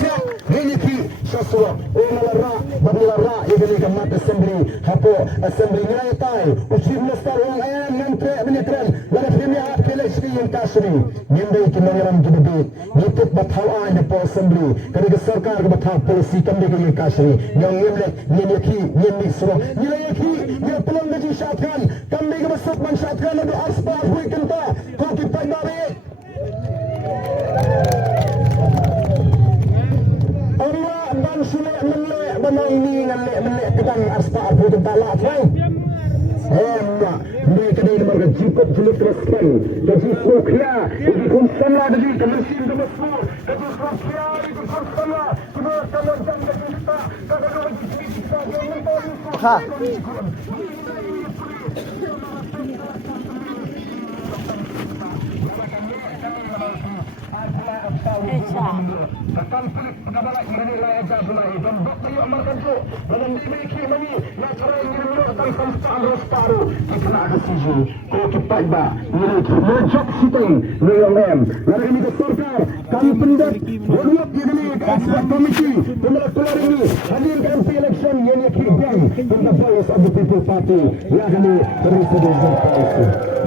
siap ini ki sesuatu melarang bagi larang ini kemat assembly hapo assembly nilai tai uji minister orang ayam nanti menitran lalu premier PLHD yang kasih nyambai kinongram judibit itu batau ay na po assembly kerana sarkar ke batau polisi kami yang kasih yang nyamlek nyambi suruh nilai ki yang pelan gaji syatkan kami ke masuk mensyatkan ada aspar hui kenta kau kita dari Allah dan sulit menlek benar ini menlek pedang aspar hui kenta lah kan mereka ini mereka cukup sulit teruskan jadi sukya jadi kumsana jadi kemesin kemesin jadi sukya jadi kumsana cuma kalau jam jadi kita kalau lagi kita yang tahu konflik pengabalan menilai aja mulai dan dokter yang mereka dalam dimiliki mani natural yang merupakan konstan rostaru kita ada sisi kau kita iba menjok siting UMM lalu ini ke surkar kami pendat berluat ini expert committee pemerintah keluar ini hadir ke MP election yang kibang from the voice of the people party yang kami terus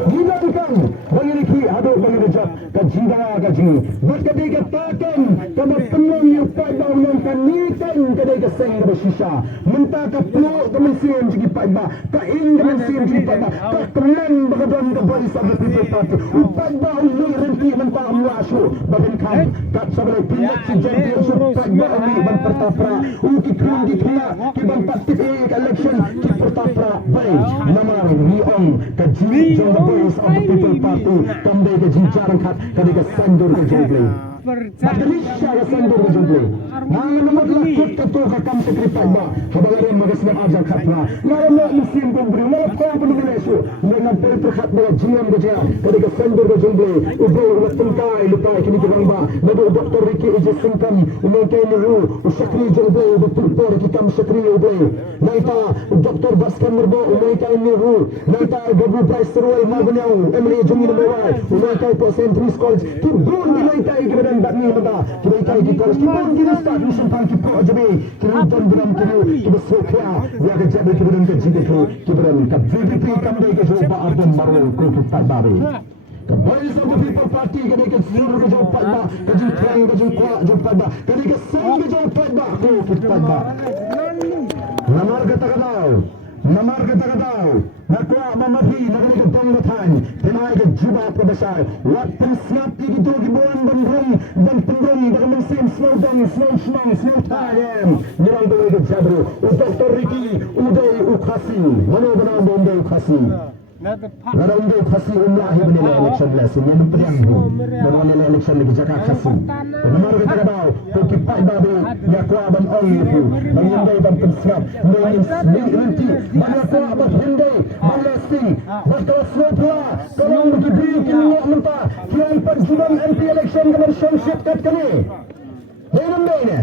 dilakukan bagi aduk bagi rejak kajian kaji berkati katakan kamu penuh yupai bangunkan nitan kedai keseng kepada sisa mentah ke peluk ke mesin jiki paiba kain ke mesin jiki paiba kekenan berkedon ke voice of the people party upai bangun renti mentah muasu bagian kam kat sebagai pilih si championship paiba ini ban pertapra uki krundi kena kiban parti election ki pertapra baik namar riong kaji jong voice of the people party kembali ke jinjarang kat kedai kesendur ke jomblay Malaysia ke sendur ke jomblay nang nomor lakut ketua kakam sekretar ba habagaran magasna aja khatna lalu musim pemberi lalu kau pun Malaysia dengan perkhat ba jiam ke dia kedai kesendur ke jomblay ubo watengkai lupai kini kurang ba lalu Dr. Ricky Ijaz Singkam umengkai niru usakri jomblay betul por kikam sakri ublay naita Dr. Baskar Merbo umengkai niru naita Gabu Price Terwal Magnyau Emily Jumi Nawai umengkai po Century College kibun naita kemudian bakni mata kita di college kibun kita start mission pan ki po jabe kemudian dalam kita sokya ya ke jabe kemudian ke jibe kemudian ke VP kami ke coba ardan baru ko kita baru kembali sama people party kami ke seluruh ke jumpa ba ke jumpa ke jumpa jumpa ba kami ke sang ke jumpa ba ko kita ba namar kata nakwa mamahi nagani ke bangatan tenai ke jubah perbesar waktu siap itu ribuan dan pendung dalam mesin slow down slow time nyerang dulu ke jabru Dr. Ricky Uday Ukhasi mana benar Uday Ukhasi Nara Uday Ukhasi umlahi menilai election lesson yang berperang menilai election di Jakarta Khasi nomor kita tahu kokipai babi yakwa ban ong itu mengendai ban tersiap nanti yakwa ban hendai balasi bakal sepula kalau diberi kini mentah kian perjuangan anti election relationship kat kini dengan mana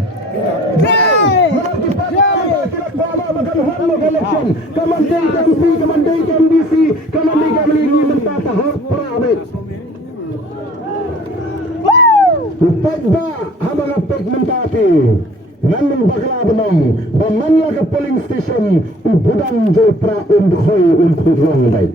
mengerti pada kira kuala makan hal election kamandai MP kamandai MDC kamandai kamandai mentah tahap perabot upat ba habang apek mentati namun bakla benang bamannya ke polling station ubudan jolpra undhoy undhurong baik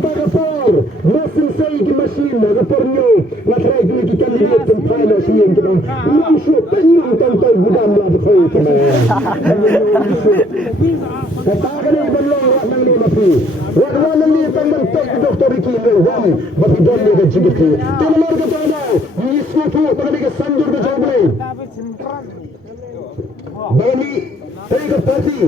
Kapor, masih saya di mesin, kapornya, nak try dulu kita lihat tempat nasi yang kita, langsung penuh tanpa gudang lah berkau kena. Katakan ini belum orang ni mati, orang ni tentang tak Dr. Ricky Lewang, bagi don ni kejigit. Tuan mereka tahu, ini semua pada mereka sandur berjawab. Bani, saya parti.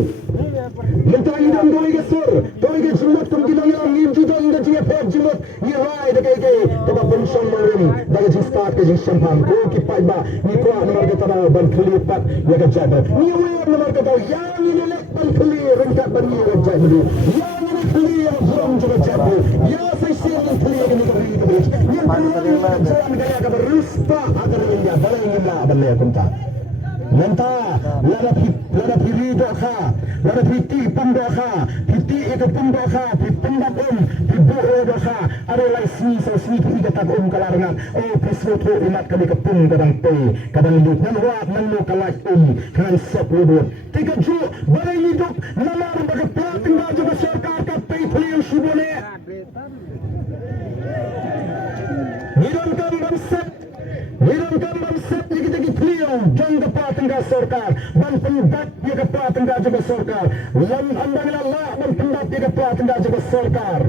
Mentah idam doi ke sur, doi ke jimat kum kita yang ngimjudan ke dia pep jimat, ni rai dekai ke, kita pension malam, dah ke start ke champagne, ko kipai ba, ni ko nomor kita tahu ban keli pat, ya ke jabat, ni aware nomor kita tahu, yang ini lek ban keli, rengkat ban ni ke jabat, yang ini keli yang belum juga jabat, ya saya yang keli yang ni keli ke bridge, yang keli yang jalan gaya ke beruspa agar ini ya, barang ini lah, barang ini Mentah, lada piri doka, lada piti pun doka, piti itu pun doka, pindap pibu doka. Ada lai sini pun kata kalarangan. Oh, pisau umat kami kepung kadang kadang hidup. Nanwat nanu kalai kan sok lubut. Tiga ju, balai hidup, namar bagi pelatih baju beserkar kapai peliu shibone. Nirangkam bamset lagi peliu jang dapat tengah sorkar ban pendat dia dapat tengah juga sorkar lam andang Allah ban pendat dia dapat tengah juga sorkar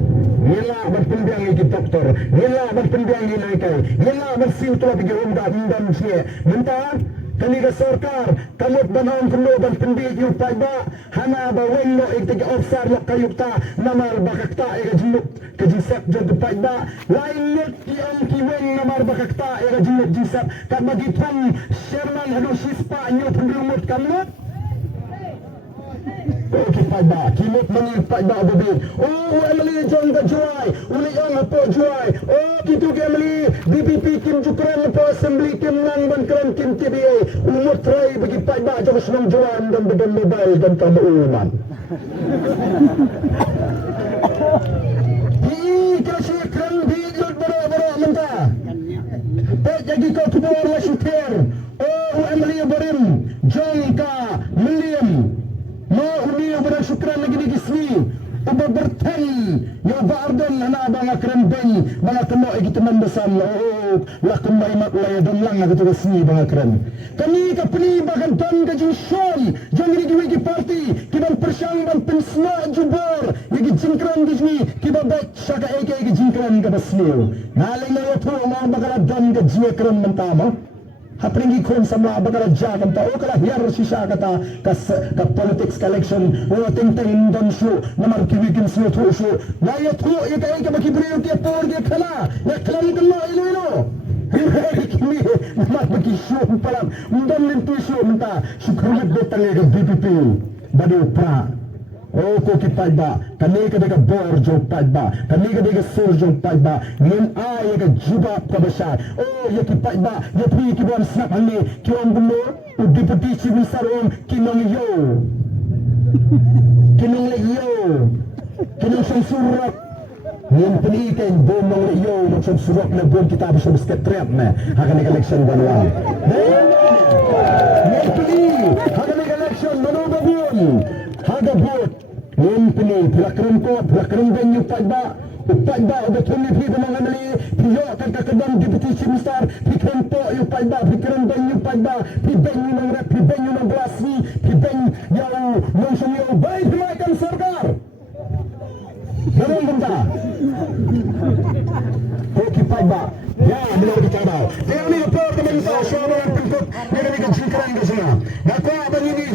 nila ban pendiang lagi doktor nila ban pendiang lagi naikai nila ban siu tu lagi unda undang sia mentah kaniga sorkar kamut banang kuno ban pendi yu paiba hana ba wenno ikti ofsar lo kayukta namar bakakta ega jinuk kejisap jod paiba lain net yang kiwen namar bakakta ega jinuk jisap kan bagi pun Sherman hadu sispa nyu pendumut kamut okey paiba kimut mani paiba bebi oh Emily jong ka juai uli yang apa juai oh kitu ke Emily DPP kim jukran apa assembly kim nang ban kran kim TBA umur try bagi paiba jong senang juan dan bedan mobile dan kamu uman kasih kran video boro mentah jadi kau kubur masyukur oh Emily Barim jongka William no uni bersyukuran lagi di sini uba bertani ya bardon ana bang akram bay bang kemo gitu membesam oh la kumai mak la dan lang gitu resmi bang akram kami ka peni bahkan ton ka jinshon jangan di wiki party kiban persyang ban pensna jubor lagi jingkran di sini kiba baik saka eke jingkran ka basniu ngaling na to ma bagala don ka jingkran mentama hapringi kon sama bagala jagan ta o kala hiar sisa kata ka politics collection o ting don show namar kiwikin sio to show na ya to ya ka makibriyo ke por ke khala ya klam kallo ilo kimi mat bagi show palam ndon lentu show menta syukurat betang ke BPP badu pra oh ko kitaiba kani ka daga bor jo paiba kani ka daga sur jo paiba ngin ay ka juba ka basar oh ya kitaiba ya pi ki bon snap hali ki on gulo u deputy chief minister on kinong yo kinong surat ngin penikan bom nong yo macam surat na bom kita bisa bisket trap na hakan election banwan ngin peni hakan election manoba bom haga bot ngin peni pelakran ko pelakran venue paiba upaiba betul ni pi dengan amali piyo kan kadang deputy chief minister pikran to yu paiba pikran venue paiba pi venue nang rep pi venue nang belasni pi venue yang langsung yo baik dilakukan sarkar Berapa Okey paiba ya benar kita tahu. Dia ni apa teman saya syawal untuk mereka jingkran ke sana. Nak apa ini